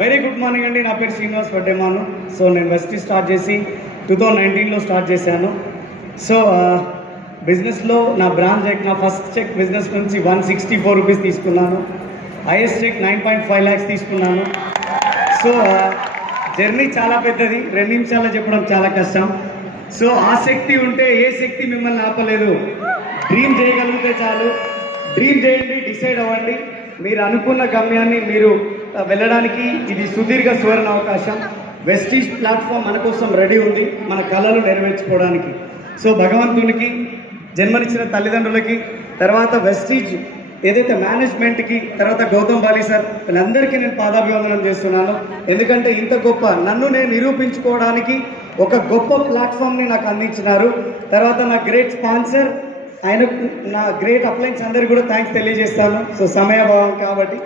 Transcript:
Very good morning అండి. నా పేరు శ్రీనివాస్ వడ్డేమాను. సో నేను వెస్టీ స్టార్ట్ చేసి 2019లో స్టార్ట్ చేశాను. సో బిజినెస్లో నా బ్రాంచ్ చెక్, నా ఫస్ట్ చెక్ బిజినెస్ నుంచి 164 రూపీస్ తీసుకున్నాను. హైయెస్ట్ చెక్ 9.5 lakhs తీసుకున్నాను. సో జర్నీ చాలా పెద్దది, 2 నిమిషాల్లో చెప్పడం చాలా కష్టం. సో ఆసక్తి ఉంటే ఏ శక్తి మిమ్మల్ని ఆపలేదు. డ్రీమ్ చేయగలిగితే చాలు. డ్రీమ్ చేయండి, డిసైడ్ అవ్వండి. మీరు అనుకున్న గమ్యాన్ని మీరు వెళ్ళడానికి ఇది సుదీర్ఘ సువర్ణ అవకాశం. వెస్టీజ్ ప్లాట్ఫామ్ మన కోసం రెడీ ఉంది, మన కళలు నెరవేర్చుకోవడానికి. సో భగవంతునికి, జన్మనిచ్చిన తల్లిదండ్రులకి, తర్వాత వెస్టీజ్ ఏదైతే మేనేజ్మెంట్కి, తర్వాత గౌతమ్ బాలి సార్, వీళ్ళందరికీ నేను పాదాభివందనం చేస్తున్నాను. ఎందుకంటే ఇంత గొప్ప నన్ను నేను నిరూపించుకోవడానికి ఒక గొప్ప ప్లాట్ఫామ్ని నాకు అందించినారు. తర్వాత నా గ్రేట్ స్పాన్సర్, ఆయన నా గ్రేట్ అప్లయన్స్ అందరికీ కూడా థ్యాంక్స్ తెలియజేస్తాను. సో సమయాభావం కాబట్టి